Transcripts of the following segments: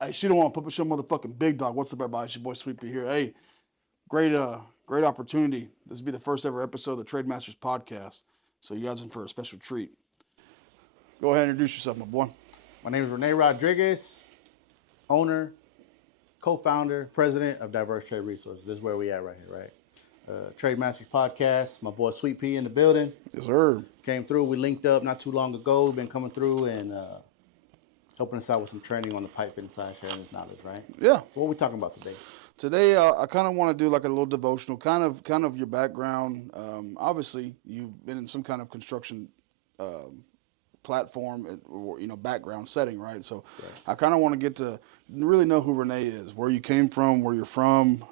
Hey, she don't want to put your motherfucking big dog. What's up, everybody? It's your boy SweetP here. Hey, great opportunity. This will be the first ever episode of the Trade Masters podcast. So you guys in for a special treat. Go ahead and introduce yourself, my boy. My name is Rene Rodriguez, owner, co-founder, president of Diverse Trade Resources. This is where we at right here, right? Trade Masters podcast. My boy SweetP in the building. Yes, sir. Came through. We linked up not too long ago. We've been coming through and helping us out with some training on the pipe fitting side, sharing his knowledge, right? Yeah. So what are we talking about today? Today, I kind of want to do like a little devotional, kind of your background. Obviously, you've been in some kind of construction platform or background setting, right? So, I kind of want to get to really know who Rene is, where you came from, where you're from,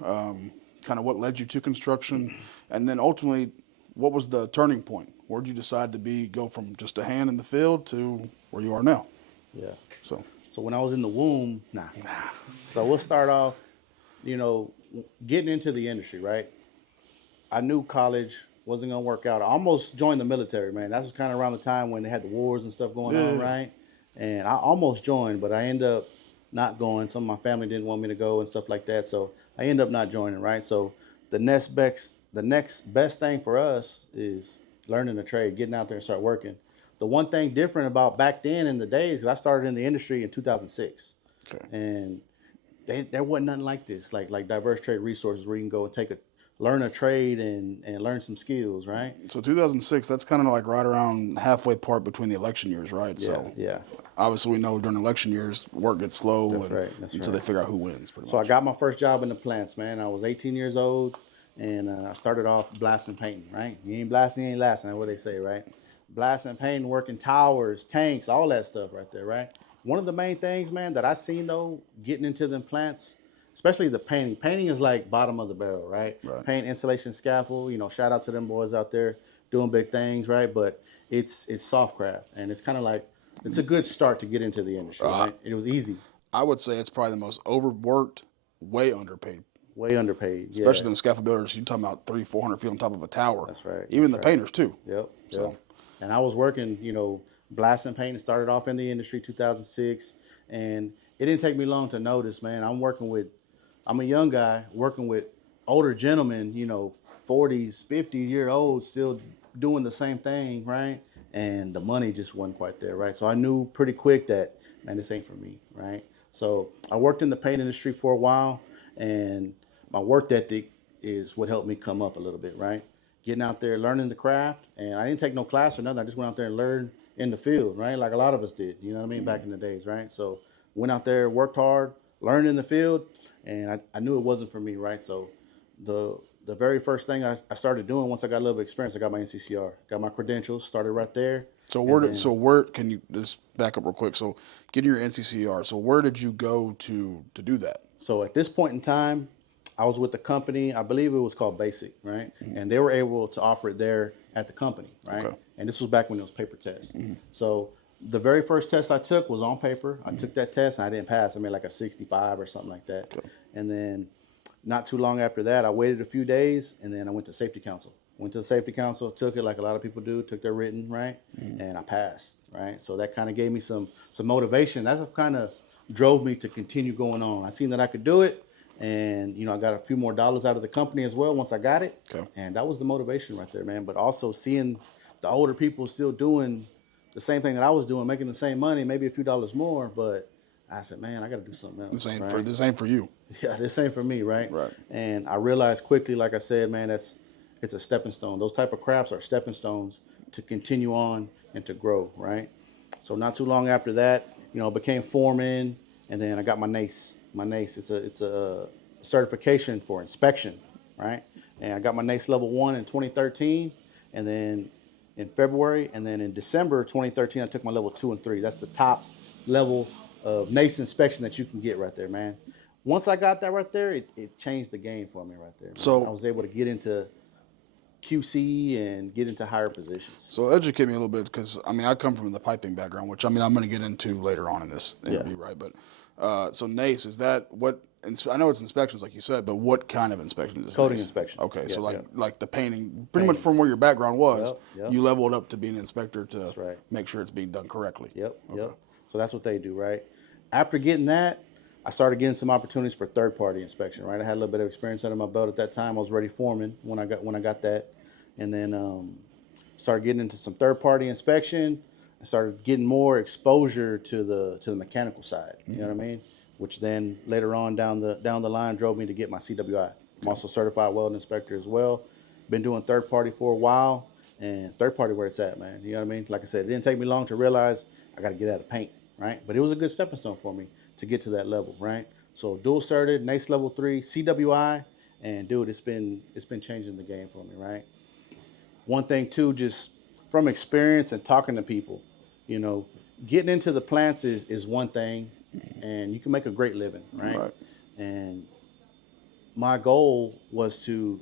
kind of what led you to construction, and then ultimately, what was the turning point? Where did you decide to go from just a hand in the field to where you are now? Yeah. So when I was in the womb, So we'll start off, getting into the industry, right? I knew college wasn't going to work out. I almost joined the military, man. That was kind of around the time when they had the wars and stuff going on, right? And I almost joined, but I ended up not going. Some of my family didn't want me to go and stuff like that. So I ended up not joining, right? So the next best thing for us is learning a trade, getting out there and start working. The one thing different about back then in the days, because I started in the industry in 2006. Okay. And there wasn't nothing like this, like Diverse Trade Resources, where you can go and learn a trade and learn some skills, right? So 2006, that's kind of like right around halfway part between the election years, right? Yeah, so yeah. Obviously, we know during election years, work gets slow That's they figure out who wins. Pretty So much. I got my first job in the plants, man. I was 18 years old, and I started off blasting painting, right? You ain't blasting, you ain't lasting. That's what they say, right? Blasting painting, working towers, tanks, all that stuff right there, right? One of the main things, man, that I seen though, getting into them plants, especially the painting. Painting is like bottom of the barrel, right? Paint, insulation, scaffold. Shout out to them boys out there doing big things, right? But it's soft craft, and it's kind of like it's a good start to get into the industry, right? It was easy. I would say it's probably the most overworked, way underpaid. Way underpaid, especially them scaffold builders. You're talking about 300-400 feet on top of a tower. That's right. Even the painters too. Yep. And I was working, blasting paint, and started off in the industry 2006, and it didn't take me long to notice, man. I'm a young guy working with older gentlemen, 40s, 50-year-olds, still doing the same thing, right? And the money just wasn't quite there, right? So I knew pretty quick that, man, this ain't for me, right? So I worked in the paint industry for a while, and my work ethic is what helped me come up a little bit, right? Getting out there, learning the craft, and I didn't take no class or nothing. I just went out there and learned in the field, right? Like a lot of us did, you know what I mean? Back in the days, right? So went out there, worked hard, learned in the field, and I knew it wasn't for me, right? So the very first thing I started doing once I got a little experience, I got my NCCR, got my credentials, started right there. So where can you just back up real quick? So getting your NCCR. So where did you go to do that? So at this point in time, I was with the company, I believe it was called Basic, right? Mm-hmm. And they were able to offer it there at the company, right? Okay. And this was back when it was paper tests. Mm-hmm. So the very first test I took was on paper. I took that test and I didn't pass. I made like a 65 or something like that. Okay. And then not too long after that, I waited a few days and then I went to Safety Council. Went to the Safety Council, took it like a lot of people do, took their written, right? Mm-hmm. And I passed, right? So that kind of gave me some motivation. That's what kind of drove me to continue going on. I seen that I could do it. And, I got a few more dollars out of the company as well once I got it. Okay. And that was the motivation right there, man. But also seeing the older people still doing the same thing that I was doing, making the same money, maybe a few dollars more. But I said, man, I got to do something else. This ain't for you. Yeah, this ain't for me, right? Right. And I realized quickly, like I said, man, it's a stepping stone. Those type of crafts are stepping stones to continue on and to grow, right? So not too long after that, became foreman, and then I got my NACE. My NACE, it's a certification for inspection, right? And I got my NACE level 1 in 2013, and then in February, and then in December 2013, I took my level 2 and 3. That's the top level of NACE inspection that you can get right there, man. Once I got that right there, it changed the game for me right there, man. So I was able to get into QC and get into higher positions. So educate me a little bit, because I come from the piping background, which I'm going to get into later on in this interview, right? But so NACE, is that what? I know it's inspections, like you said, but what kind of inspections is Coating NACE? inspection. Okay, so like the painting, pretty much from where your background was, Yep. you leveled up to being an inspector to make sure it's being done correctly. Yep. So that's what they do, right? After getting that, I started getting some opportunities for third party inspection. Right, I had a little bit of experience under my belt at that time. I was ready foreman when I got that, and then started getting into some third party inspection. I started getting more exposure to the mechanical side. You know what I mean? Which then later on down the line drove me to get my CWI. I'm also certified welding inspector as well. Been doing third party for a while, and third party where it's at, man. You know what I mean? Like I said, it didn't take me long to realize I got to get out of paint, right? But it was a good stepping stone for me to get to that level, right? So dual certed, NACE level 3, CWI, and dude, it's been changing the game for me, right? One thing too, just from experience and talking to people, you know, getting into the plants is one thing, and you can make a great living, right? Right. And my goal was to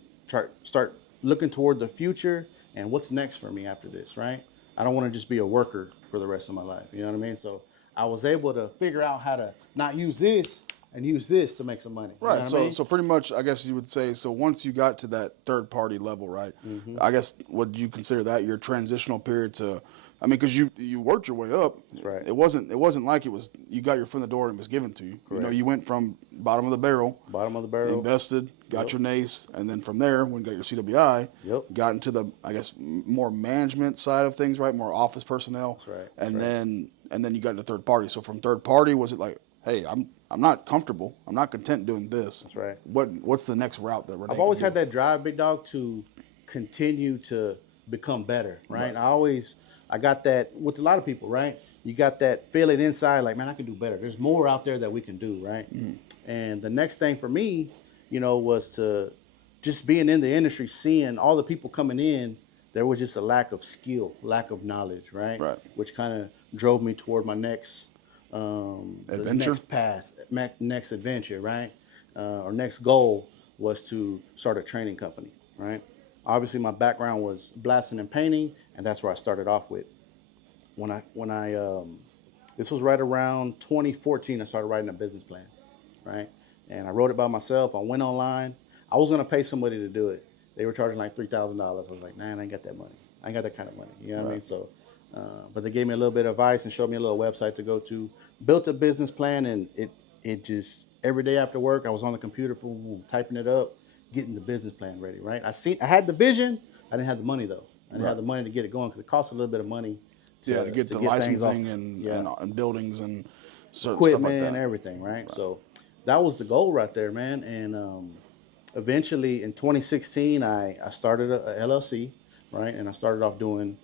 start looking toward the future and what's next for me after this, right? I don't want to just be a worker for the rest of my life. You know what I mean? So I was able to figure out how to not use this and use this to make some money. You know Right. what I So mean? so pretty much, I guess you would say. So once you got to that third party level, right? I guess would you consider that your transitional period to? I mean, because you worked your way up. That's right. It wasn't like it was you got your foot in the door and it was given to you. You know, Correct. you went from bottom of the barrel, Bottom of the barrel. invested, got your NACE, and then from there, when you got your CWI, Yep. got into the I guess more management side of things, right? More office personnel. That's right. And then you got into third party. So from third party, was it like, hey, I'm not comfortable. I'm not content doing this. That's right. What's the next route that Rene I've always can had do? that drive, big dog, to continue to become better, right? I got that with a lot of people, right? You got that feeling inside, like, man, I can do better. There's more out there that we can do, right? And the next thing for me, you know, was to just being in the industry, seeing all the people coming in, there was just a lack of skill, lack of knowledge, right? Right. Which kind of drove me toward my next the Adventure? next path, next adventure, right? Or next goal was to start a training company, right? Obviously, my background was blasting and painting, and that's where I started off with. This was right around 2014. I started writing a business plan, right? And I wrote it by myself. I went online. I was gonna pay somebody to do it. They were charging like $3,000. I was like, man, I ain't got that money. I ain't got that kind of money. You know what I mean? So, but they gave me a little bit of advice and showed me a little website to go to. Built a business plan, and it just every day after work, I was on the computer, boom, boom, typing it up, getting the business plan ready. Right? I had the vision. I didn't have the money though. I didn't have the money to get it going because it costs a little bit of money. To get the things licensing off. and buildings and certain Equipment stuff like that. and everything, right? So that was the goal right there, man. And eventually in 2016, I started a LLC, right? And I started off doing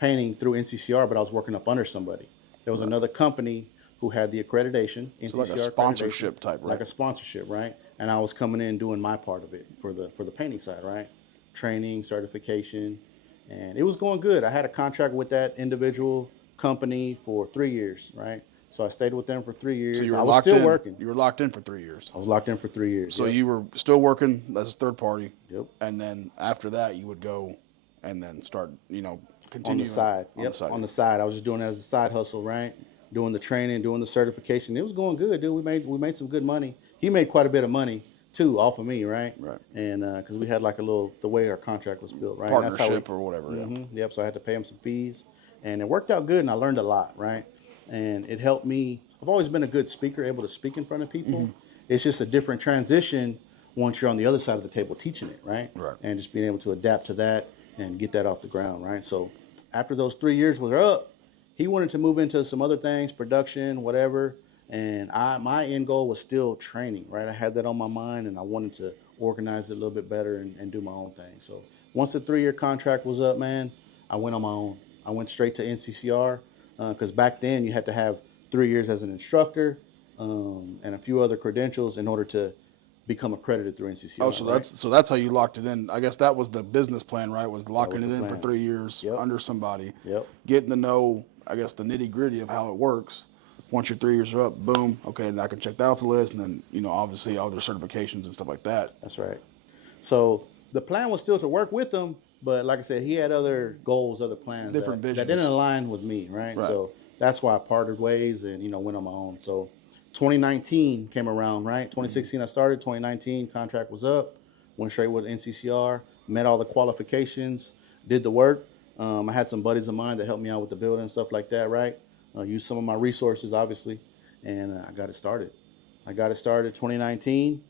painting through NCCR, but I was working up under somebody. There was another company who had the accreditation, NCCR So like a sponsorship type, right? like a sponsorship, right? And I was coming in doing my part of it for the painting side, right? Training, certification, and it was going good. I had a contract with that individual company for 3 years, right? So I stayed with them for 3 years. So you were I was locked still in. working. You were locked in for 3 years. I was locked in for 3 years. So yep. you were still working as a third party. Yep. And then after that, you would go and then start, on continue the side. On the side. On the side. I was just doing it as a side hustle, right? Doing the training, doing the certification. It was going good, dude. We made some good money. He made quite a bit of money too off of me, right? Right. And because we had like the way our contract was built, right? And that's how Partnership or whatever. Yeah. Yep. So I had to pay him some fees, and it worked out good, and I learned a lot, right? And it helped me. I've always been a good speaker, able to speak in front of people. It's just a different transition once you're on the other side of the table teaching it, right? Right. And just being able to adapt to that and get that off the ground, right? So after those 3 years were up, he wanted to move into some other things, production, whatever. And my end goal was still training, right? I had that on my mind, and I wanted to organize it a little bit better and do my own thing. So once the 3-year contract was up, man, I went on my own. I went straight to NCCR because back then you had to have 3 years as an instructor and a few other credentials in order to become accredited through NCCR. Oh, so right? that's how you locked it in. I guess that was the business plan, right? Was locking was it the in for plan. 3 years Yep. under somebody. Yep. Getting to know, I guess, the nitty gritty of how it works. Once your 3 years are up, boom, okay, then I can check that off the list, and then obviously all their certifications and stuff like that. That's right. So the plan was still to work with him, but like I said, he had other goals, other plans Different that visions. didn't align with me, right? Right. So that's why I parted ways and went on my own. So 2019 came around, right? 2016 I started, 2019 contract was up, went straight with NCCR, met all the qualifications, did the work. I had some buddies of mine that helped me out with the building and stuff like that, right? Used some of my resources, obviously, and I got it started. I got it started 2019,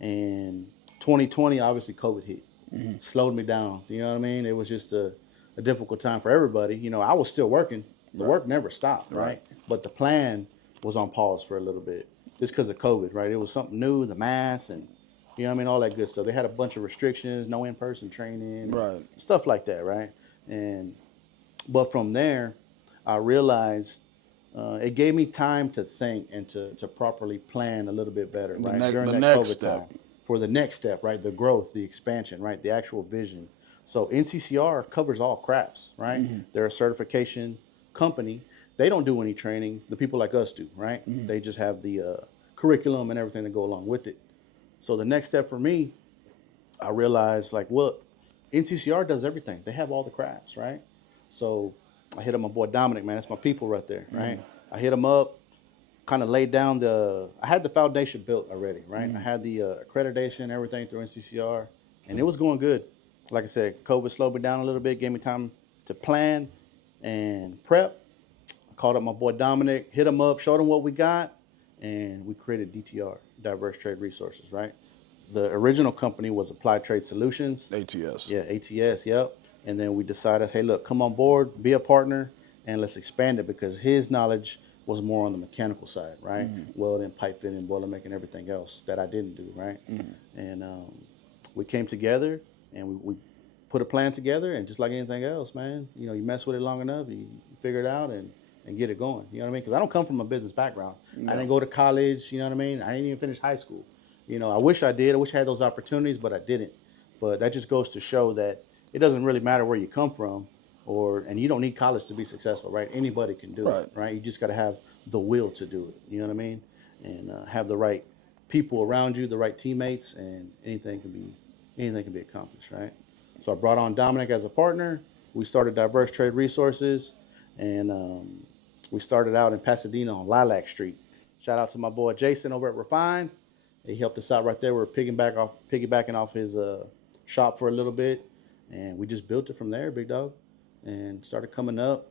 and 2020 obviously COVID hit, slowed me down. You know what I mean? It was just a difficult time for everybody. You know, I was still working. The work never stopped, right? But the plan was on pause for a little bit just because of COVID, right? It was something new, the mask, and you know what I mean, all that good stuff. They had a bunch of restrictions, no in-person training, Right. stuff like that, right? And but from there, I realized it gave me time to think and to properly plan a little bit better, right? During The that next COVID step. time for the next step, right? The growth, the expansion, right? The actual vision. So NCCR covers all crafts, right? They're a certification company. They don't do any training. The people like us do, right? They just have the curriculum and everything that go along with it. So the next step for me, I realized like, well, NCCR does everything. They have all the crafts, right? So I hit up my boy Dominic, man. That's my people right there, right? I hit him up, kind of laid down I had the foundation built already, right? I had the accreditation, everything through NCCR, and it was going good. Like I said, COVID slowed me down a little bit, gave me time to plan and prep. I called up my boy Dominic, hit him up, showed him what we got, and we created DTR, Diverse Trade Resources, right? The original company was Applied Trade Solutions. ATS. Yeah, ATS, yep. And then we decided, hey, look, come on board, be a partner, and let's expand it because his knowledge was more on the mechanical side, right? Welding, pipe fitting, boiler making, everything else that I didn't do, right? And we came together and we put a plan together, and just like anything else, man, you know, you mess with it long enough, you figure it out and get it going. You know what I mean? Because I don't come from a business background. I didn't go to college, you know what I mean? I didn't even finish high school. You know, I wish I did. I wish I had those opportunities, but I didn't. But that just goes to show that it doesn't really matter where you come from, and you don't need college to be successful, right? Anybody can do it, right? You just got to have the will to do it. You know what I mean? And have the right people around you, the right teammates, and anything can be accomplished, right? So I brought on Dominic as a partner. We started Diverse Trade Resources, and we started out in Pasadena on Lilac Street. Shout out to my boy Jason over at Refined. He helped us out right there. We're piggybacking off his shop for a little bit, and we just built it from there, big dog, and started coming up.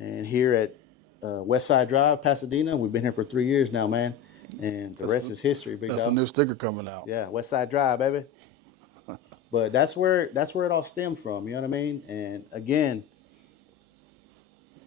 And here at West Side Drive, Pasadena, we've been here for 3 years now, man. And the rest is history, big dog. That's the new sticker coming out. Yeah, West Side Drive, baby. But that's where it all stemmed from. You know what I mean? And again,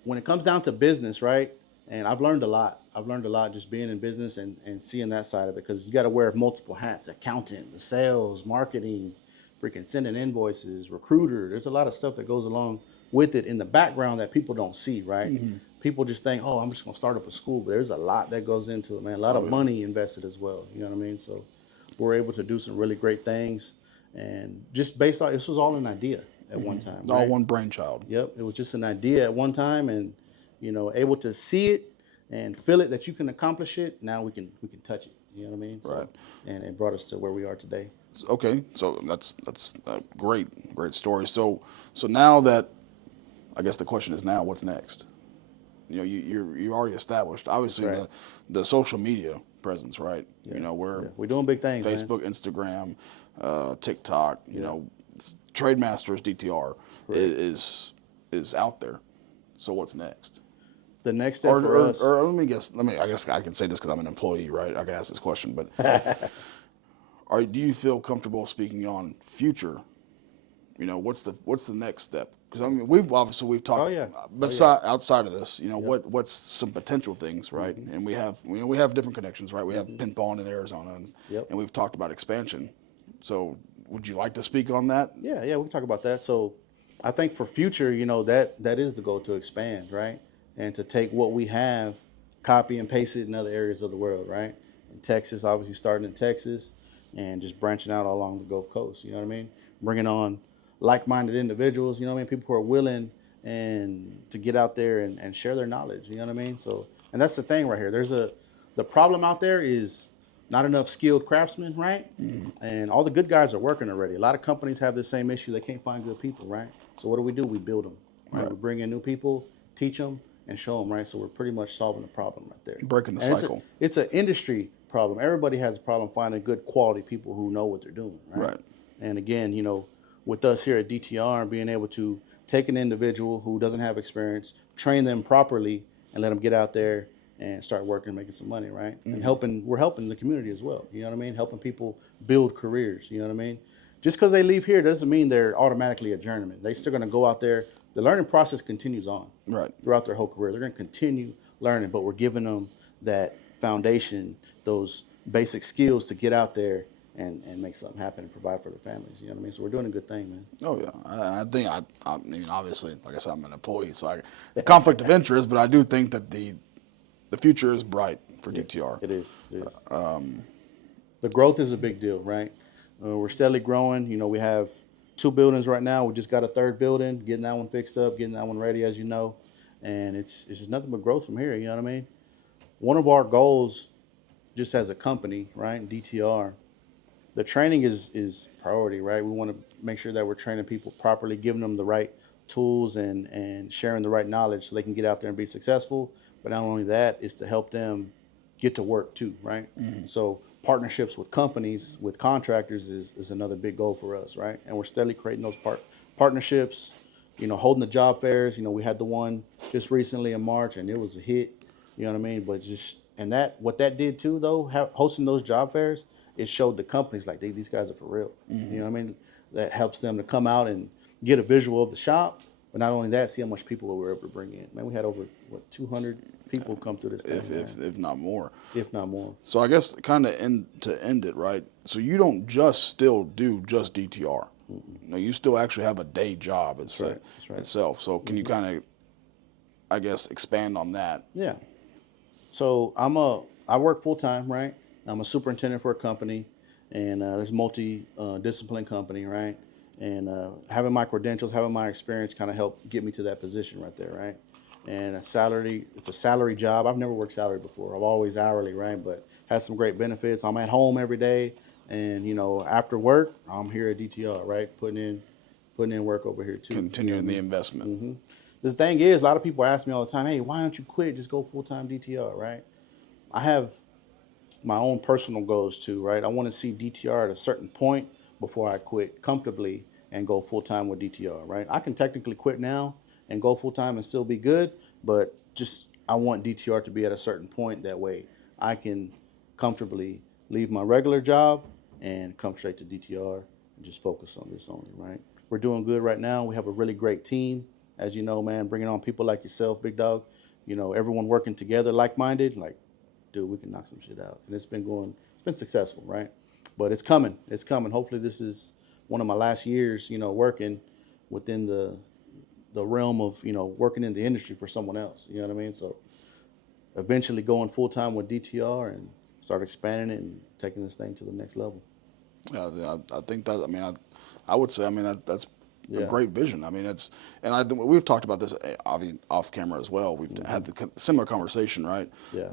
when it comes down to business, right? And I've learned a lot. I've learned a lot just being in business and seeing that side of it, because you got to wear multiple hats: accountant, the sales, marketing, freaking sending invoices, recruiter. There's a lot of stuff that goes along with it in the background that people don't see, right? People just think, oh, I'm just going to start up a school. But there's a lot that goes into it, man. A lot of money invested as well. You know what I mean? So we're able to do some really great things. And just based on, this was all an idea at one time. Right? All one brainchild. Yep. It was just an idea at one time, and, you know, able to see it and feel it that you can accomplish it. Now we can touch it. You know what I mean? So, Right. And it brought us to where we are today. Okay, so that's a great story. So now that, I guess the question is now, what's next? You know, you're already established. Obviously, Right. the social media presence, right? Yeah. You know, We're doing big things. Facebook, man. Instagram, TikTok. You know, Trademasters DTR is out there. So what's next? The next step for us. Or let me guess. I guess I can say this because I'm an employee, right? I can ask this question, but do you feel comfortable speaking on future? You know, what's the next step? Because I mean, we've talked. Oh, yeah. Outside of this, you know, what's some potential things, right? And we have different connections, right? We have pinball in Arizona, and we've talked about expansion. So, would you like to speak on that? Yeah, we can talk about that. So, I think for future, you know, that is the goal, to expand, right? And to take what we have, copy and paste it in other areas of the world, right? In Texas, obviously starting in Texas, and just branching out all along the Gulf Coast. You know what I mean? Bringing on like-minded individuals. You know what I mean? People who are willing and to get out there and share their knowledge. You know what I mean? So, and that's the thing right here. The problem out there is not enough skilled craftsmen, right? And all the good guys are working already. A lot of companies have the same issue. They can't find good people, right? So what do? We build them. Right? We bring in new people, teach them, and show them, right? So we're pretty much solving the problem right there. Breaking the cycle. It's an industry problem. Everybody has a problem finding good quality people who know what they're doing, right? And again, you know, with us here at DTR, being able to take an individual who doesn't have experience, train them properly, and let them get out there and start working, making some money, right? And we're helping the community as well. You know what I mean? Helping people build careers. You know what I mean? Just because they leave here doesn't mean they're automatically a journeyman. They're still going to go out there. The learning process continues on throughout their whole career. They're going to continue learning, but we're giving them that foundation, those basic skills to get out there and make something happen and provide for their families. You know what I mean? So we're doing a good thing, man. Oh yeah, I think I mean obviously, like I said, I'm an employee, so conflict of interest, but I do think that the future is bright for DTR. It is. It is. The growth is a big deal, right? We're steadily growing. You know, we have 2 buildings right now. We just got a 3rd building, getting that one fixed up, getting that one ready, as you know. And it's just nothing but growth from here. You know what I mean? One of our goals, just as a company, right, DTR, the training is priority, right? We want to make sure that we're training people properly, giving them the right tools and sharing the right knowledge so they can get out there and be successful. But not only that, is to help them get to work too, right? So partnerships with companies, with contractors is another big goal for us, right? And we're steadily creating those partnerships, you know, holding the job fairs. You know, we had the one just recently in March and it was a hit, you know what I mean? But what that did too, though, hosting those job fairs, it showed the companies like these guys are for real. You know what I mean? That helps them to come out and get a visual of the shop. But not only that, see how much people we were able to bring in. Man, we had over 200 people come through this thing, if not more. If not more. So I guess kind of to end it, right? So you don't just still do just DTR. No, you still actually have a day job itself. So can you kind of, I guess, expand on that? Yeah. So I work full time, right? I'm a superintendent for a company, and there's a multi-discipline company, right? And having my credentials, having my experience kind of helped get me to that position right there, right? And it's a salary job. I've never worked salary before. I'm always hourly, right? But has some great benefits. I'm at home every day, and you know, after work, I'm here at DTR, right? Putting in work over here too. Continuing the investment. The thing is, a lot of people ask me all the time, "Hey, why don't you quit? Just go full time DTR," right? I have my own personal goals too, right? I want to see DTR at a certain point before I quit comfortably and go full time with DTR, right? I can technically quit now and go full time and still be good, but I want DTR to be at a certain point. That way I can comfortably leave my regular job and come straight to DTR and just focus on this only, right? We're doing good right now. We have a really great team, as you know, man, bringing on people like yourself, Big Dog, you know, everyone working together, like-minded, like, dude, we can knock some shit out. And it's been successful, right? But it's coming. Hopefully this is one of my last years, you know, working within the realm of, you know, working in the industry for someone else. You know what I mean? So eventually going full time with DTR and start expanding it and taking this thing to the next level. Yeah, I think that. I mean, I would say. I mean, that's a great vision. I mean, and I think we've talked about this off camera as well. We've had the similar conversation, right? Yeah.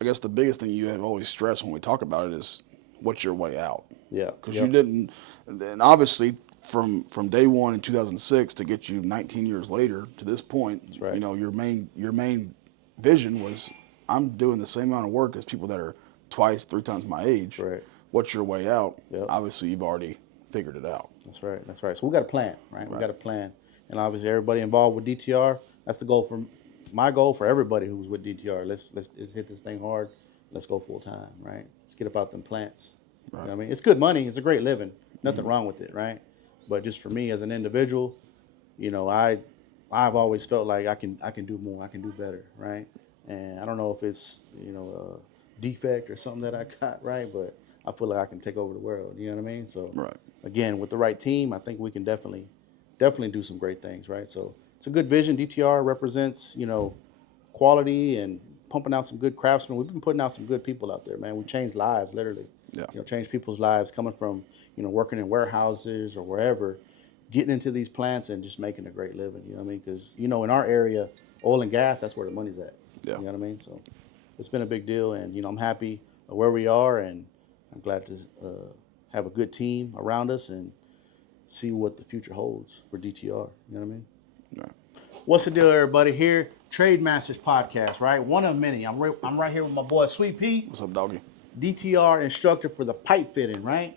I guess the biggest thing you have always stressed when we talk about it is what's your way out. Yeah. Because you didn't, and obviously from day one in 2006 to get you 19 years later to this point, you know, your main vision was, I'm doing the same amount of work as people that are 2x, 3x my age. Right. What's your way out? Yep. Obviously, you've already figured it out. That's right. So we got a plan, right? We got a plan, and obviously everybody involved with DTR. That's the goal my goal for everybody who's with DTR. Let's hit this thing hard. Let's go full time, right? Let's get up out them plants. Right. You know what I mean? It's good money. It's a great living. Nothing wrong with it, right? But just for me as an individual, you know, I've always felt like I can do more. I can do better, right? And I don't know if it's, you know, a defect or something that I got, right? But I feel like I can take over the world. You know what I mean? So again, with the right team, I think we can definitely do some great things, right? So it's a good vision. DTR represents, you know, quality and pumping out some good craftsmen. We've been putting out some good people out there, man. We changed lives, literally. Yeah. You know, changed people's lives coming from, you know, working in warehouses or wherever, getting into these plants and just making a great living. You know what I mean? Because, you know, in our area, oil and gas, that's where the money's at. Yeah. You know what I mean? So it's been a big deal, and, you know, I'm happy where we are, and I'm glad to have a good team around us and see what the future holds for DTR. You know what I mean? Yeah. What's the deal, everybody? Here, Trade Masters Podcast, right? One of many. I'm right here with my boy SweetP. What's up, doggy? DTR instructor for the pipe fitting, right?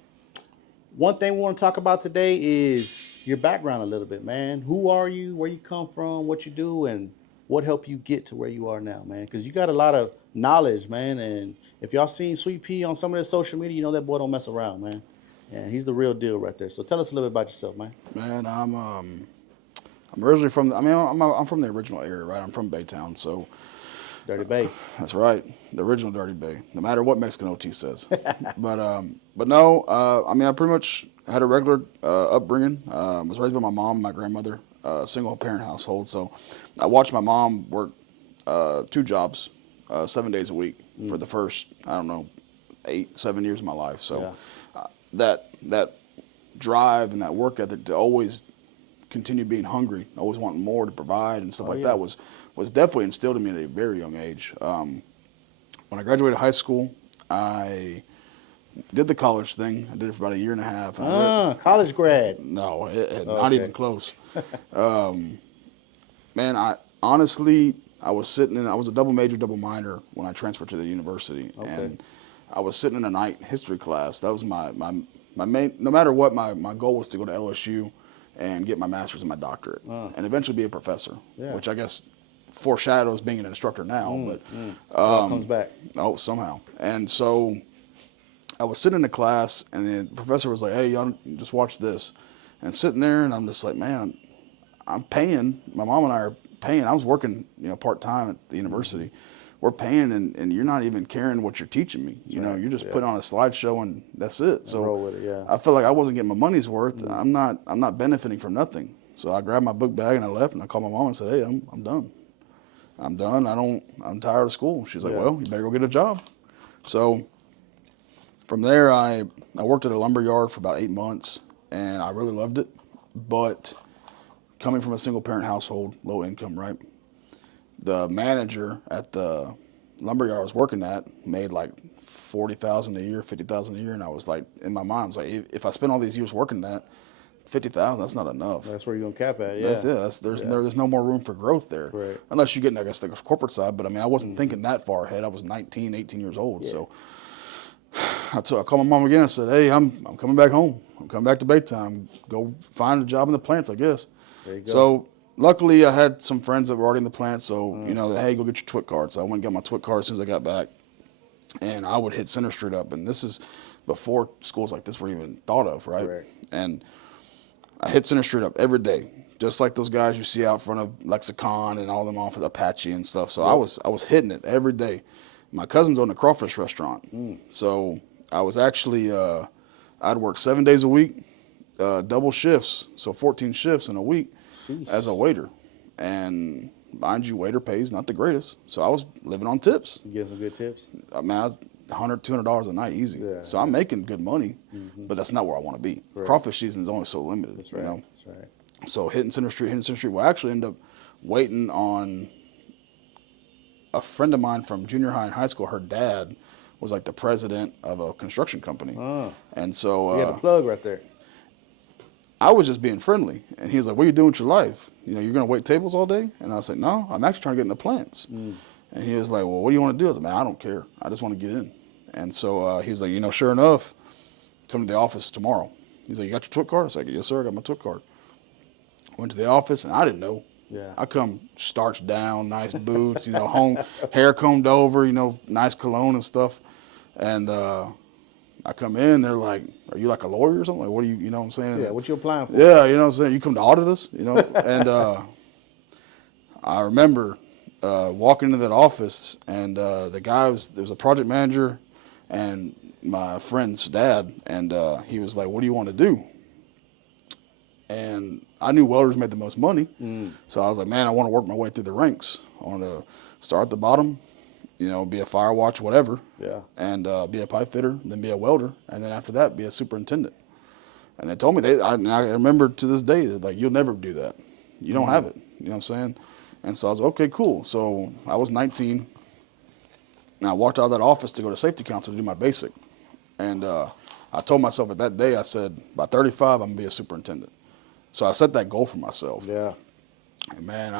One thing we want to talk about today is your background a little bit, man. Who are you? Where you come from? What you do? And what helped you get to where you are now, man? Because you got a lot of knowledge, man. And if y'all seen Sweet P on some of his social media, you know that boy don't mess around, man. And he's the real deal right there. So tell us a little bit about yourself, man. Man, I'm originally from. I'm from the original area, right? I'm from Baytown, so Dirty Bay. that's right, the original Dirty Bay. No matter what Mexican OT says, but no, I pretty much had a regular upbringing. Was raised by my mom, and my grandmother, single parent household. So I watched my mom work 2 jobs, 7 days a week for the first, I don't know, 8, 7 years of my life. So that drive and that work ethic to always continue being hungry, always wanting more to provide and stuff that was definitely instilled in me at a very young age. When I graduated high school, I did the college thing. I did it for about a year and a half. College grad. No, not even close. Man, I was a double major, double minor when I transferred to the university. Okay. And I was sitting in a night history class. That was my main, no matter what, my goal was to go to LSU and get my master's and my doctorate and eventually be a professor, which I guess foreshadows being an instructor now. But comes back. Oh, somehow. And so I was sitting in the class, and the professor was like, "Hey, y'all, just watch this." And sitting there, and I'm just like, "Man, I'm paying. My mom and I are paying. I was working, part time at the university. We're paying, and you're not even caring what you're teaching me. You're just putting on a slideshow, and that's it." So roll with it, I felt like I wasn't getting my money's worth. I'm not benefiting from nothing. So I grabbed my book bag and I left, and I called my mom and said, "Hey, I'm done. I'm done. I'm tired of school." She's like, "Well, you better go get a job." So from there, I worked at a lumber yard for about 8 months, and I really loved it. But coming from a single parent household, low income, right? The manager at the lumber yard I was working at made like $40,000 a year, $50,000 a year, and I was like, in my mind, I was like, if I spend all these years working that, $50,000, that's not enough. That's where you're gonna cap at, yeah. There's no more room for growth there, right. Unless you get, I guess, the corporate side. But I wasn't thinking that far ahead. I was 19, 18 years old, so I called my mom again. I said, "Hey, I'm coming back home. I'm coming back to Baytown. Go find a job in the plants, I guess." There you go. So luckily, I had some friends that were already in the plant, so hey, go get your TWIC card. So I went and got my TWIC card as soon as I got back, and I would hit Center Street up, and this is before schools like this were even thought of, right? Correct. And I hit Center Street up every day, just like those guys you see out front of Lexicon and all them off of Apache and stuff. So I was hitting it every day. My cousins owned a crawfish restaurant, so I was actually I'd work 7 days a week, double shifts, so 14 shifts in a week as a waiter. And mind you, waiter pays not the greatest, so I was living on tips. You get some good tips? I was $100, $200 a night easy. Yeah. So I'm making good money, but that's not where I want to be. Right. Crawfish season is only so limited. That's right. That's right. So hitting Center Street. Well, I actually ended up waiting on a friend of mine from junior high and high school. Her dad was like the president of a construction company. And so you had a plug right there. I was just being friendly. And he was like, "What are you doing with your life? You're going to wait tables all day?" And I was like, "No, I'm actually trying to get in the plants." And he was like, "Well, what do you want to do?" I was like, "Man, I don't care. I just want to get in." And so he was like, "Sure enough, come to the office tomorrow." He's like, "You got your TWIC card?" I was like, "Yes, sir, I got my TWIC card." Went to the office, and I didn't know. Yeah. I come starched down, nice boots, home, hair combed over, nice cologne and stuff. And I come in, they're like, "Are you like a lawyer or something? Like, what are you know what I'm saying?" Yeah, what you applying for? Yeah, you know what I'm saying? "You come to audit us?" And I remember walking into that office, and there was a project manager and my friend's dad, and he was like, "What do you want to do?" And I knew welders made the most money, so I was like, "Man, I want to work my way through the ranks. I want to start at the bottom, be a fire watch, whatever, and be a pipe fitter, then be a welder, and then after that, be a superintendent." And they told me, I remember to this day, that like, "You'll never do that. You don't have it." You know what I'm saying? And so I was like, "Okay, cool." So I was 19, and I walked out of that office to go to safety council to do my basic. And I told myself at that day, I said, by 35, I'm going to be a superintendent. So I set that goal for myself. Yeah. And man,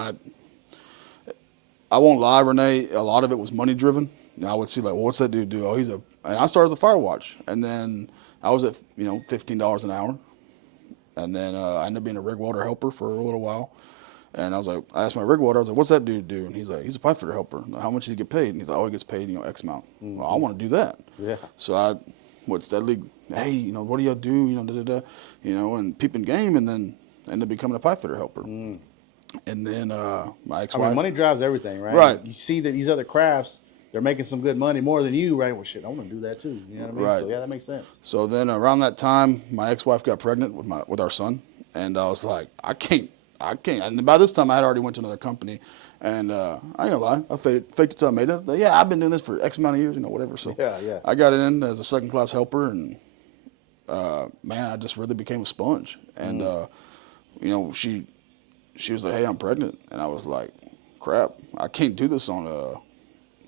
I won't lie, Rene, a lot of it was money driven. I would see like, "Well, what's that dude do?" "Oh, and I started as a fire watch. And then I was at, $15 an hour. And then I ended up being a rig welder helper for a little while. And I was like, I asked my rig welder, I was like, what's that dude do? And he's like, he's a pipe fitter helper. Like, how much did he get paid? And he's like, oh, he gets paid, X amount. Well, I want to do that. Yeah. So I would steadily, hey, what do y'all do? And peeping game, and then ended up becoming a pipe fitter helper. And then my ex-wife. Money drives everything, right? Right. You see that these other crafts, they're making some good money, more than you, right? Well, shit, I want to do that too. You know what I mean? Right. So yeah, that makes sense. So then around that time, my ex-wife got pregnant with our son, and I was like, I can't. And by this time, I had already went to another company, and I ain't gonna lie, I faked it till I made it. Like, yeah, I've been doing this for X amount of years, whatever. So yeah. I got in as a second-class helper, and man, I just really became a sponge. And she was like, hey, I'm pregnant, and I was like, crap, I can't do this on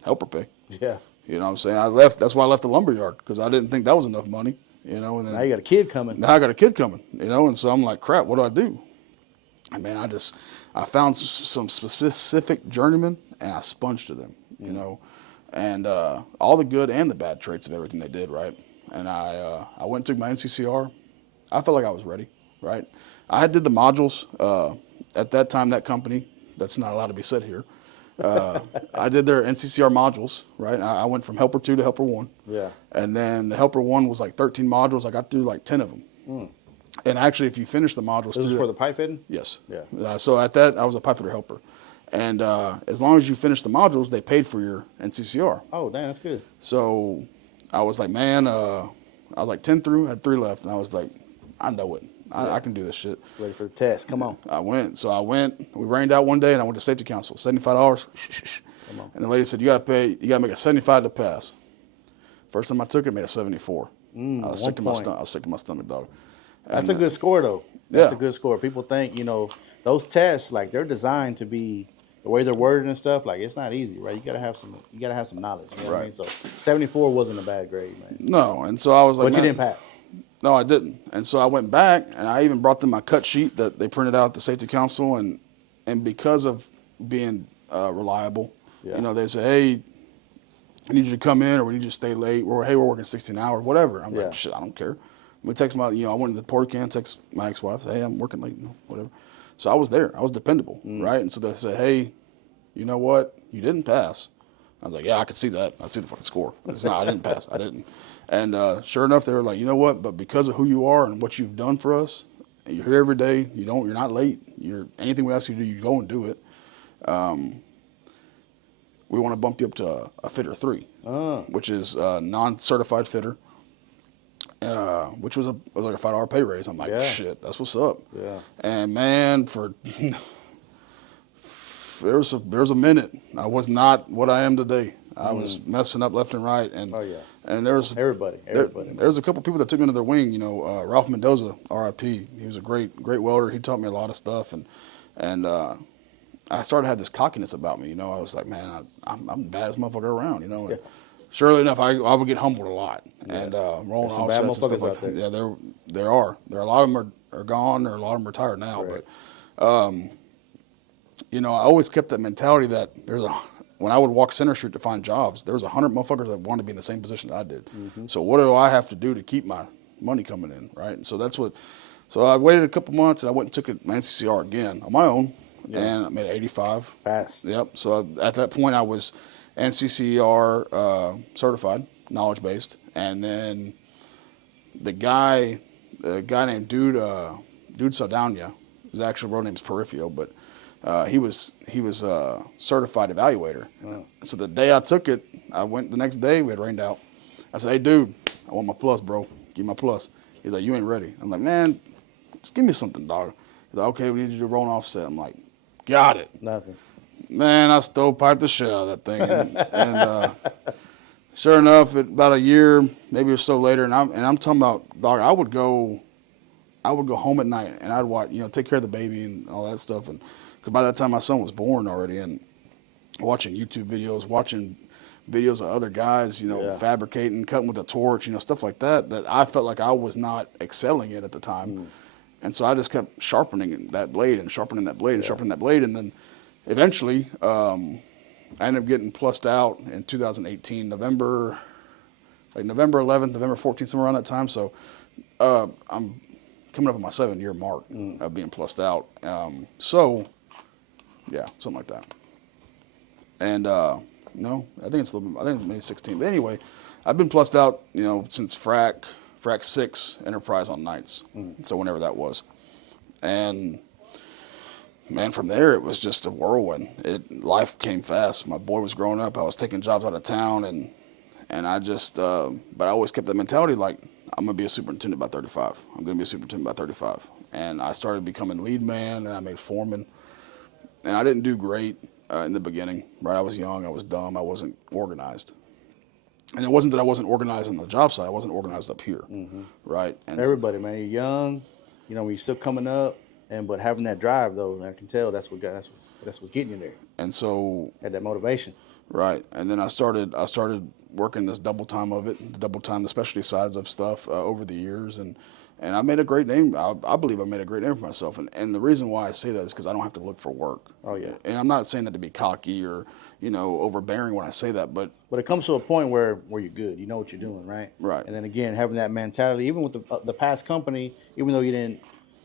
helper pay. Yeah. You know what I'm saying? I left. That's why I left the lumber yard, because I didn't think that was enough money. And then now you got a kid coming. Now I got a kid coming. And so I'm like, crap, what do I do? And man, I found some specific journeymen, and I sponged to them. And all the good and the bad traits of everything they did, right? And I went and took my NCCR. I felt like I was ready, right? I did the modules at that time. That company, that's not allowed to be said here. I did their NCCR modules, right? I went from helper 2 to helper 1. Yeah. And then the helper 1 was like 13 modules. I got through like 10 of them. And actually, if you finish the modules, this was for the pipe fitting? Yes. Yeah. So at that, I was a pipe fitter helper. And as long as you finish the modules, they paid for your NCCR. Oh, damn, that's good. So I was like, man, I was like 10 through, I had 3 left. And I was like, I know it. I can do this shit. Ready for the test. Come on. I went. We rained out one day, and I went to safety council. $75. Come on. And the lady said, you got to make a 75 to pass. First time I took it, made a 74. I was sick to my stomach, dog. That's a good score, though. That's Yeah. a good score. People think, those tests, like, they're designed to be the way they're worded and stuff. Like, it's not easy, right? You gotta have some knowledge. You know what I mean? So 74 wasn't a bad grade, man. No, and so I was like, but you didn't pass. No, I didn't. And so I went back, and I even brought them my cut sheet that they printed out at the safety council, and because of being reliable, they say, hey, I need you to come in, or we need you to stay late, or hey, we're working 16 hours, whatever. I'm like, shit, I don't care. I'm gonna text I went to the porta can, text my ex-wife, say, hey, I'm working late, whatever. So I was there. I was dependable, right? And so they said, hey, you know what? You didn't pass. I was like, yeah, I can see that. I see the fucking score. It's not, I didn't pass. I didn't. And sure enough, they were like, you know what? But because of who you are and what you've done for us, and you're here every day. You're not late. Anything we ask you to do, you go and do it. We want to bump you up to a fitter 3, which is a non-certified fitter, which was like a $5 pay raise. I'm like, shit, that's what's up. Yeah. And man, there was a minute I was not what I am today. I was messing up left and right, and and there's everybody. There's a couple people that took me under their wing. Ralph Mendoza, R.I.P. He was a great welder. He taught me a lot of stuff, and I started to have this cockiness about me. I was like, man, I'm the baddest motherfucker around. And surely enough, I would get humbled a lot, and rolling off sets and stuff like that. Yeah, there are a lot of them are gone, or a lot of them retired now, right. but. I always kept that mentality that when I would walk Center Street to find jobs, there was 100 motherfuckers that wanted to be in the same position that I did. Mm-hmm. So what do I have to do to keep my money coming in, right? And so so I waited a couple months, and I went and took my NCCR again on my own, and I made 85. Pass. Yep. So at that point, I was NCCR certified, knowledge-based, and then the guy named Dude Saldana, his actual real name is Perifio, but he was a certified evaluator. Wow. So the day I took it, I went the next day. We had rained out. I said, "Hey, dude, I want my plus, bro. Give me my plus." He's like, "You ain't ready." I'm like, "Man, just give me something, dog." He's like, "Okay, we need you to roll an offset." I'm like, "Got it." Nothing. Man, I stovepiped the shit out of that thing, and sure enough, about a year, maybe or so later, and I'm talking about, dog. I would go home at night, and I'd watch, take care of the baby and all that stuff, and. Because by that time, my son was born already, and watching YouTube videos, watching videos of other guys, fabricating, cutting with a torch, stuff like that I felt like I was not excelling at the time. And so I just kept sharpening that blade and sharpening that blade and sharpening that blade. And then eventually, I ended up getting plussed out in 2018, November 11th, November 14th, somewhere around that time. So I'm coming up on my 7-year mark of being plussed out. So Yeah, something like that. And no, I think it's a little bit, I think maybe 16. But anyway, I've been plussed out, since frac 6 Enterprise on nights. So whenever that was. And man, from there it was just a whirlwind. Life came fast. My boy was growing up. I was taking jobs out of town, and I just but I always kept that mentality like I'm gonna be a superintendent by 35. I'm gonna be a superintendent by 35. And I started becoming lead man, and I made foreman. And I didn't do great in the beginning. Right, I was young, I was dumb, I wasn't organized. And it wasn't that I wasn't organized on the job site. I wasn't organized up here, right? And Everybody, man, you're young. When you're still coming up, but having that drive though, I can tell that's what's getting you there. and so Had that motivation. right, and then I started working this double time of it, the double time, the specialty sides of stuff over the years, and I made a great name. I believe I made a great name for myself, and the reason why I say that is because I don't have to look for work. Oh yeah. And I'm not saying that to be cocky or overbearing when I say that, but But it comes to a point where you're good. You know what you're doing, right? Right. And then again, having that mentality, even with the past company, even though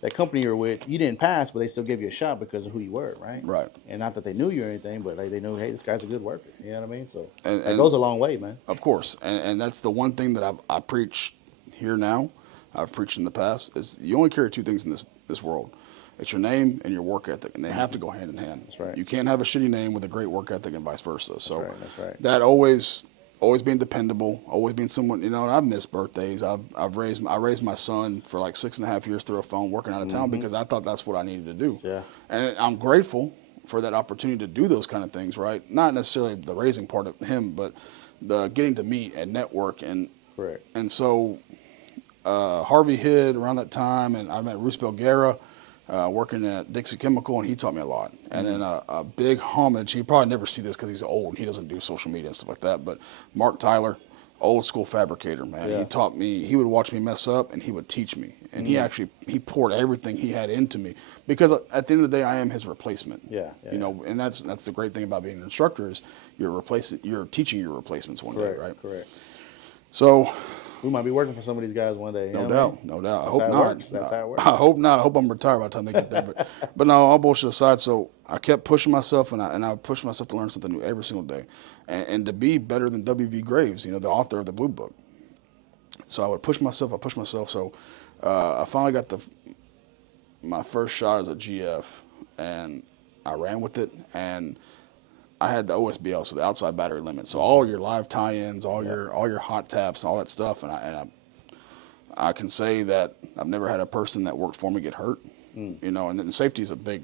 that company you're with, you didn't pass, but they still gave you a shot because of who you were, right? Right. And not that they knew you or anything, but they knew, hey, this guy's a good worker. You know what I mean? So And- that and- goes a long way, man. Of course, and that's the one thing that I preach here now. I've preached in the past is you only carry two things in this world. It's your name and your work ethic, and they have to go hand in hand. That's right. You can't have a shitty name with a great work ethic and vice versa. So That's right. that always being dependable, always being someone. And I've missed birthdays. I raised my son for like 6.5 years through a phone working out of town because I thought that's what I needed to do. Yeah. And I'm grateful for that opportunity to do those kind of things. Right. Not necessarily the raising part of him, but the getting to meet and network Correct. and so Harvey hit around that time, and I met Bruce Belguera working at Dixie Chemical, and he taught me a lot. And then a big homage, he probably never see this because he's old and he doesn't do social media and stuff like that, but Mark Tyler, old school fabricator, man. Yeah. He taught me, he would watch me mess up, and he would teach me. And he poured everything he had into me because at the end of the day, I am his replacement. Yeah. And that's the great thing about being an instructor is you're teaching your replacements one day, right? Correct. So We might be working for some of these guys one day. no doubt. I hope how it not. works. That's how it works. I hope not. I hope I'm retired by the time they get there. But no, all bullshit aside. So I kept pushing myself, and I pushed myself to learn something new every single day, and to be better than W.V. Graves, the author of the Blue Book. So I would push myself. So I finally got my first shot as a GF, and I ran with it, and I had the OSBL, so the outside battery limit. So all your live tie-ins, all your hot taps, all that stuff, and I can say that I've never had a person that worked for me get hurt. And then safety is a big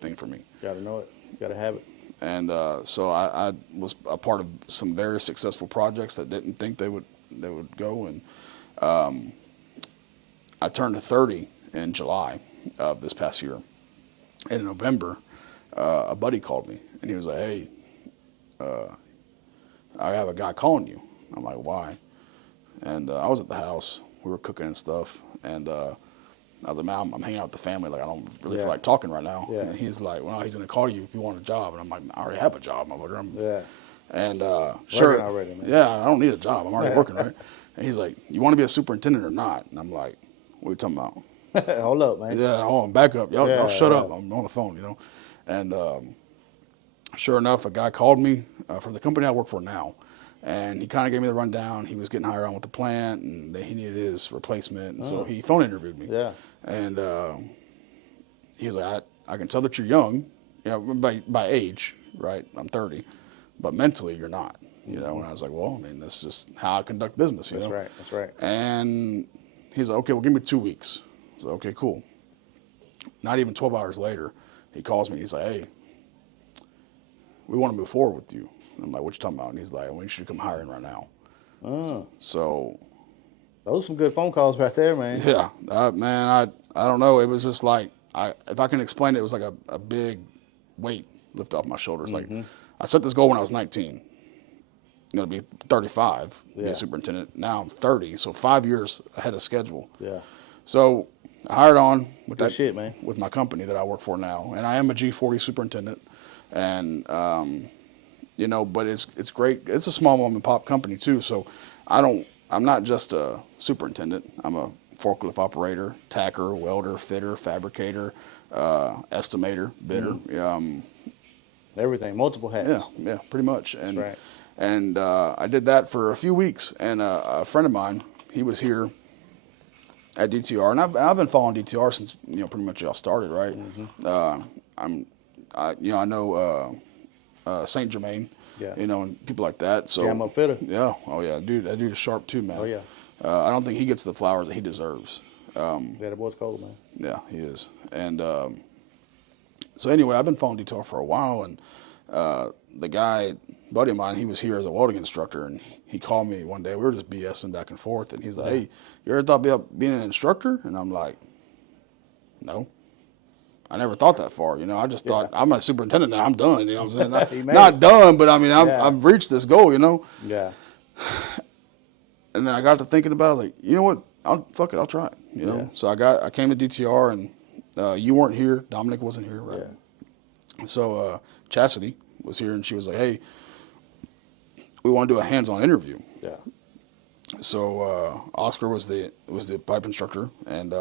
thing for me. Gotta know it. Gotta have it. And so I was a part of some very successful projects that didn't think they would go, and I turned 30 in July of this past year. And in November, a buddy called me, and he was like, "Hey, I have a guy calling you." I'm like, "Why?" And I was at the house. We were cooking and stuff, and I was like, "Man, I'm hanging out with the family. Like, I don't really feel like talking right now." Yeah. And he's like, "Well, he's gonna call you if you want a job." And I'm like, "I already have a job, motherfucker." Yeah. And sure, already, man. yeah, I don't need a job. I'm already working, right? And he's like, "You want to be a superintendent or not?" And I'm like, "What are you talking about?" Hold up, man. Yeah, hold on, back up. Y'all Yeah, shut up. yeah. I'm on the phone, And sure enough, a guy called me from the company I work for now. And he kind of gave me the rundown. He was getting hired on with the plant, and he needed his replacement. And so he phone interviewed me. Yeah. And he was like, I can tell that you're young, by age, right? I'm 30. But mentally, you're not, And I was like, well, I mean, that's just how I conduct business, That's right. That's right. And he's like, okay, well, give me 2 weeks. I was like, okay, cool. Not even 12 hours later, he calls me. He's like, hey, we want to move forward with you. And I'm like, what you talking about? And he's like, we should come hiring right now. Oh. So. Those are some good phone calls right there, man. Yeah, man, I don't know. It was just like, if I can explain it, it was like a big weight lifted off my shoulders. Like, I set this goal when I was 19. To be 35, be a superintendent. Now I'm 30, so 5 years ahead of schedule. Yeah. So I hired on with Good shit, man. with my company that I work for now, and I am a G40 superintendent, and but it's great. It's a small mom and pop company too, so I'm not just a superintendent. I'm a forklift operator, tacker, welder, fitter, fabricator, estimator, bidder. Everything, multiple hats. Yeah, pretty much. That's right. And I did that for a few weeks. And a friend of mine, he was here at DTR, and I've been following DTR since pretty much y'all started, right? I'm I know Saint Germain, Yeah. and people like that. So Jam up fitter. yeah, oh yeah, dude, that dude is sharp too, man. Oh yeah. I don't think he gets the flowers that he deserves. Yeah, the boy's cold, man. Yeah, he is. And so anyway, I've been following DTR for a while, and the guy, buddy of mine, he was here as a welding instructor, and he called me one day. We were just BSing back and forth, and he's like, "Hey, you ever thought about being an instructor?" And I'm like, "No, I never thought that far. I just thought I'm a superintendent now. I'm done. You know what I'm saying? Not done, but I mean, I've reached this goal. Yeah. And then I got to thinking about it, like, you know what? Fuck it, I'll try it. Yeah. So I came to DTR, and you weren't here. Dominic wasn't here, right? Yeah. So Chastity was here, and she was like, "Hey, we want to do a hands-on interview." Yeah. So Oscar was the pipe instructor, and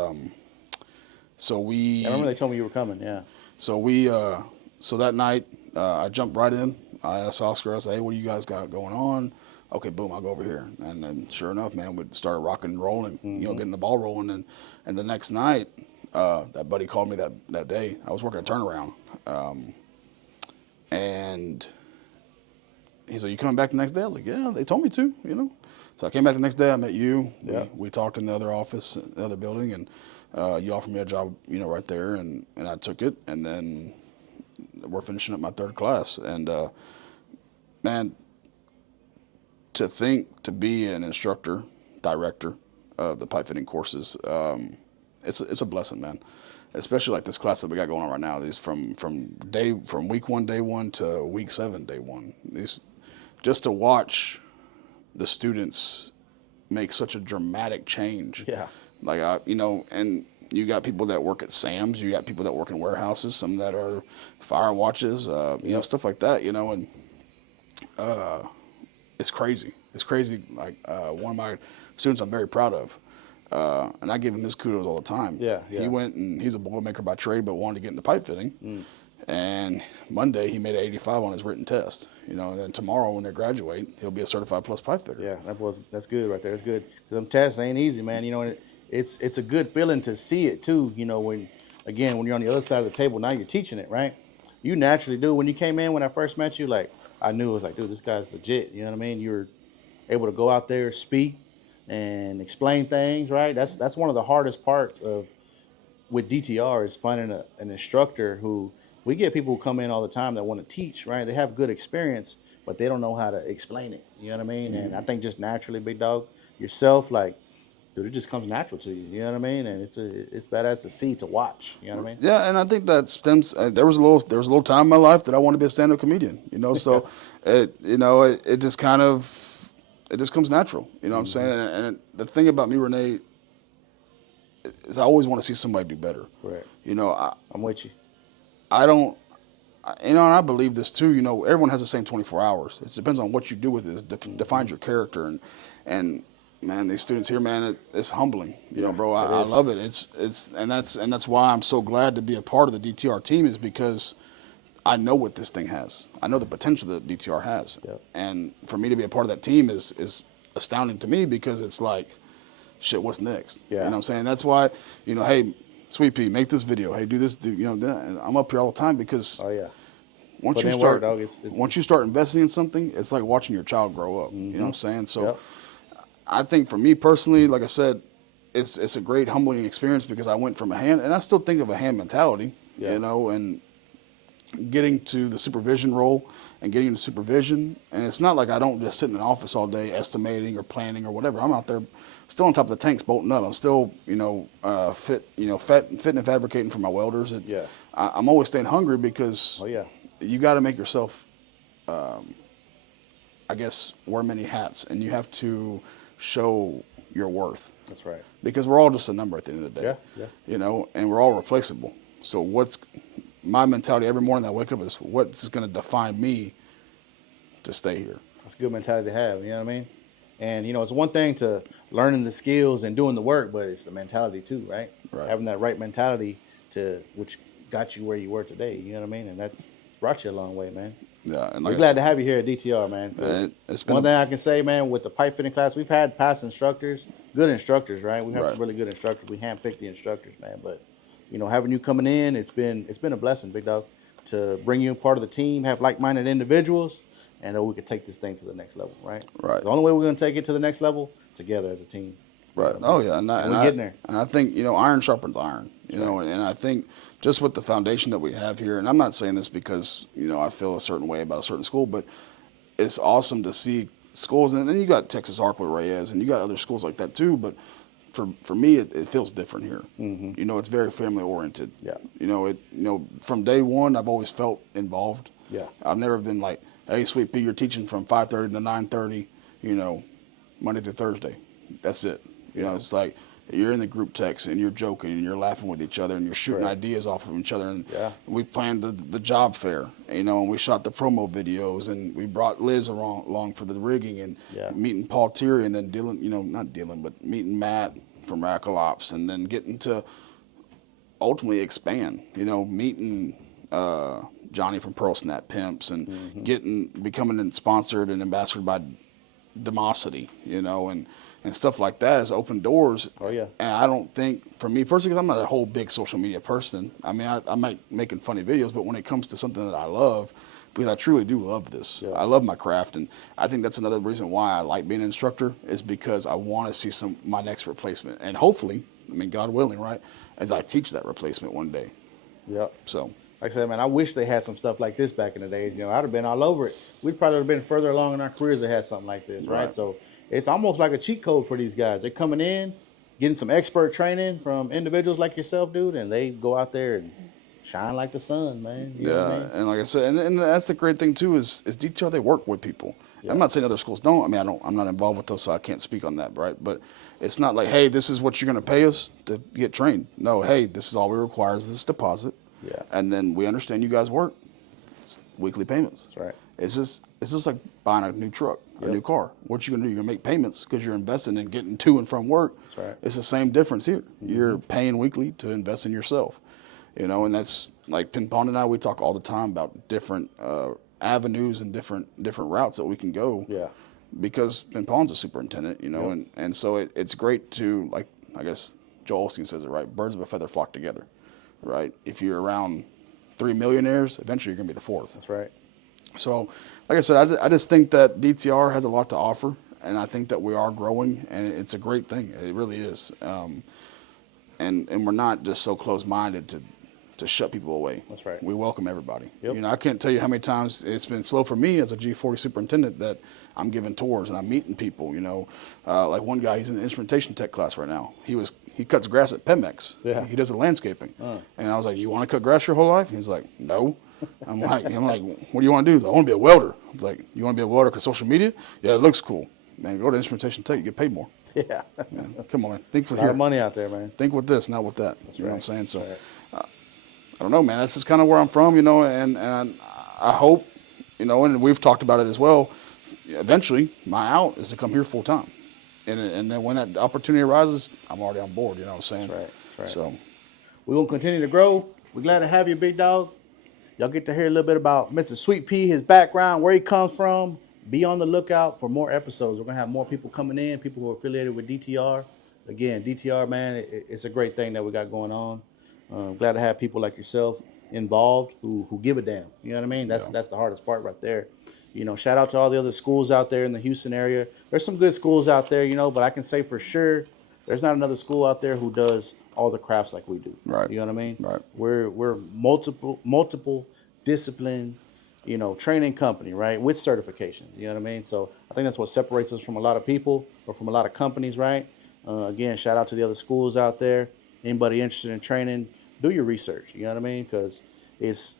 so we. I remember they told me you were coming. Yeah. So so that night I jumped right in. I asked Oscar, I said, "Hey, what do you guys got going on?" Okay, boom, I'll go over here. And then sure enough, man, we started rocking and rolling, getting the ball rolling. And the next night, that buddy called me that day. I was working a turnaround. And he's like, "You coming back the next day?" I was like, "Yeah, they told me to, So I came back the next day. I met you. Yeah. We talked in the other office, the other building, and you offered me a job, right there, and I took it. And then we're finishing up my third class. And man, to be an instructor, director of the pipe fitting courses, it's a blessing, man. Especially like this class that we got going on right now. These from week 1, day 1 to week 7, day 1. These just to watch the students make such a dramatic change. Yeah. Like and you got people that work at Sam's, you got people that work in warehouses, some that are fire watches, stuff like that. And it's crazy. It's crazy. Like one of my students, I'm very proud of. And I give him his kudos all the time. Yeah. He went and he's a boilermaker by trade, but wanted to get into pipe fitting. And Monday he made an 85 on his written test. And then tomorrow when they graduate, he'll be a certified plus pipe fitter. Yeah, that's good right there. That's good. 'Cause them tests ain't easy, man. And it's a good feeling to see it too. When you're on the other side of the table, now you're teaching it, right? You naturally do. When you came in, when I first met you, like I knew it was like, dude, this guy's legit. You know what I mean? You're able to go out there, speak, and explain things, right? That's one of the hardest parts with DTR is finding an instructor who we get people who come in all the time that want to teach, right? They have good experience, but they don't know how to explain it. You know what I mean? And I think just naturally, big dog, yourself, like, dude, it just comes natural to you. You know what I mean? And it's badass to see, to watch. You know what I mean? Yeah, and I think that stems. There was a little time in my life that I wanted to be a stand-up comedian. So it just kind of. It just comes natural, what I'm saying? And the thing about me, Rene, is I always want to see somebody do better. Correct. I'm with you. I don't, and I believe this too. Everyone has the same 24 hours. It depends on what you do with it. It defines your character. And man, these students here, man, it's humbling. Bro, I love it. That's why I'm so glad to be a part of the DTR team is because I know what this thing has. I know the potential that DTR has. Yep. And for me to be a part of that team is astounding to me because it's like, shit, what's next? Yeah. You know what I'm saying? That's why, hey, SweetP, make this video. Hey, do this, that. And I'm up here all the time because once you start investing in something, it's like watching your child grow up. You know what I'm saying? So I think for me personally, like I said, it's a great humbling experience because I went from a hand, and I still think of a hand mentality, and getting to the supervision role and getting into supervision. And it's not like I don't just sit in an office all day estimating or planning or whatever. I'm out there still on top of the tanks bolting up. I'm still, fit and fabricating for my welders. I'm always staying hungry because you got to make yourself, I guess, wear many hats, and you have to show your worth. That's right. Because we're all just a number at the end of the day. Yeah. And we're all replaceable. So my mentality every morning that I wake up is what's going to define me to stay here. That's a good mentality to have, you know what I mean? And, it's one thing to learning the skills and doing the work, but it's the mentality too, right? Having that right mentality which got you where you were today, you know what I mean? And that's brought you a long way, man. Yeah, and We're like glad to have you here at DTR, man. it's been One thing I can say, man, with the pipe fitting class, we've had past instructors, good instructors, right? We've had right. some really good instructors. We handpicked the instructors, man. But having you coming in, it's been a blessing, big dog, to bring you a part of the team, have like-minded individuals, and we could take this thing to the next level, right? Right. The only way we're gonna take it to the next level, together as a team. You know Right. what I Oh mean? yeah, And we're getting there. and I think iron sharpens iron. And I think just with the foundation that we have here, and I'm not saying this because I feel a certain way about a certain school, but it's awesome to see schools, and then you got Texas Arc with Reyes, and you got other schools like that too. But for me, it feels different here. It's very family oriented. Yeah. From day one, I've always felt involved. Yeah. I've never been like, hey, SweetP, you're teaching from 5:30 to 9:30, Monday through Thursday. That's it. It's like you're in the group text and you're joking and you're laughing with each other and you're shooting Right. ideas off of each other. And Yeah. we planned the job fair, and we shot the promo videos, and we brought Liz along for the rigging, and Yeah. meeting Paul Thierry, and then meeting Matt from Radical Ops, and then getting to ultimately expand, meeting Johnny from Pearl Snap Pimps, and becoming sponsored and ambassadored by Demosity, and stuff like that has opened doors. Oh yeah. And I don't think, for me personally, because I'm not a whole big social media person. I mean, I might making funny videos, but when it comes to something that I love, because I truly do love this, Yeah. I love my craft, and I think that's another reason why I like being an instructor, is because I want to see my next replacement, and hopefully, God willing, right, as I teach that replacement one day. Yep. So. Like I said, man, I wish they had some stuff like this back in the days. I'd have been all over it. We'd probably have been further along in our careers if they had something like this, right? Right. So it's almost like a cheat code for these guys. They're coming in, getting some expert training from individuals like yourself, dude, and they go out there and shine like the sun, man. You know what I mean? And like I said, and that's the great thing too is DTR, they work with people. Yeah. I'm not saying other schools don't. I mean, I'm not involved with those, so I can't speak on that, right? But it's not like, hey, this is what you're going to pay us to get trained. No, hey, this is all we require is this deposit. Yeah. And then we understand you guys work. It's weekly payments. That's right. It's just like buying a new truck, a Yep. new car. What you gonna do? You're gonna make payments because you're investing in getting to and from work. That's right. It's the same difference here. You're paying weekly to invest in yourself. And that's like Pin Pond and I. We talk all the time about different avenues and different routes that we can go. Yeah. Because Pin Pond's a superintendent, Yep. and so it's great to, like, I guess Joel Osteen says it right. Birds of a feather flock together, right? If you're around 3 millionaires, eventually you're gonna be the fourth. That's right. So, like I said, I just think that DTR has a lot to offer, and I think that we are growing, and it's a great thing. It really is. And we're not just so close-minded to shut people away. That's right. We welcome everybody. Yep. I can't tell you how many times it's been slow for me as a G40 superintendent that I'm giving tours and I'm meeting people. Like one guy, he's in the instrumentation tech class right now. He cuts grass at Pemex. Yeah. He does the landscaping. And I was like, you want to cut grass your whole life? He's like, no. I'm like, what do you want to do? He's like, I want to be a welder. I was like, you want to be a welder because social media? Yeah, it looks cool. Man, go to instrumentation tech, you get paid more. Yeah. Man, come on, man. Think for A lot of money out there, man. Think with this, not with that. You know what I'm saying? So, Right. I don't know, man. That's just kind of where I'm from, and I hope, and we've talked about it as well. Eventually, my out is to come here full time, and then when that opportunity arises, I'm already on board. You know what I'm saying? Right. Right. So, We're going to continue to grow. We're glad to have you, big dog. Y'all get to hear a little bit about Mr. SweetP, his background, where he comes from. Be on the lookout for more episodes. We're going to have more people coming in, people who are affiliated with DTR. Again, DTR, man, it's a great thing that we got going on. Glad to have people like yourself involved who give a damn. You know what I mean? That's the hardest part right there. Shout out to all the other schools out there in the Houston area. There's some good schools out there, but I can say for sure there's not another school out there who does all the crafts like we do. Right. You know what I mean? Right. We're multiple discipline, training company, right? With certifications. You know what I mean? So I think that's what separates us from a lot of people or from a lot of companies, right? Again, shout out to the other schools out there. Anybody interested in training, do your research. You know what I mean? Because it's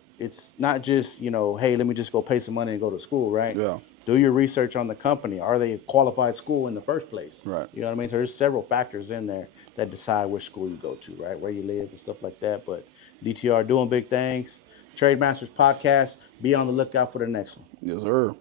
not just, hey, let me just go pay some money and go to school, right? Yeah. Do your research on the company. Are they a qualified school in the first place? Right. You know what I mean? So there's several factors in there that decide which school you go to, right? Where you live and stuff like that. But DTR doing big things. Trade Masters Podcast. Be on the lookout for the next one. Yes, sir.